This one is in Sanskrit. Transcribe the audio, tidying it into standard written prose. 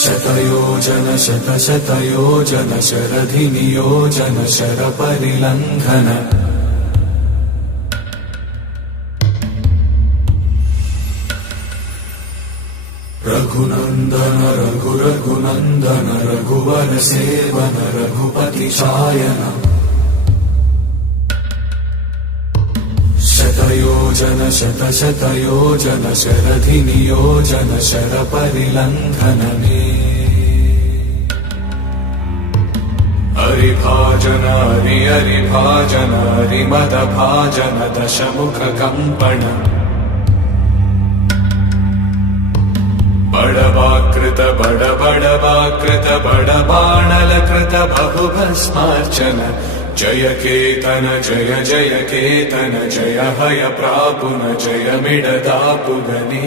शतयोजन शतशतयोजन शरधिनियोजन शरपरिलङ्घन रघुनन्दन रघुरघुनन्दन रघुवर सेवन रघुपति चायन शतयोजन शतशतयोजन शरधिनियोजन शरपरिलङ्घन मे हरिभाजन हरिभाजन हरिमदभाजन दशमुखकम्पण बड़वाकृत बड़वाकृत बड़बाणलकृत बहुभस्मार्चन जय केतन जय केतन जय हय प्रापुन जय मिडदापुगनी।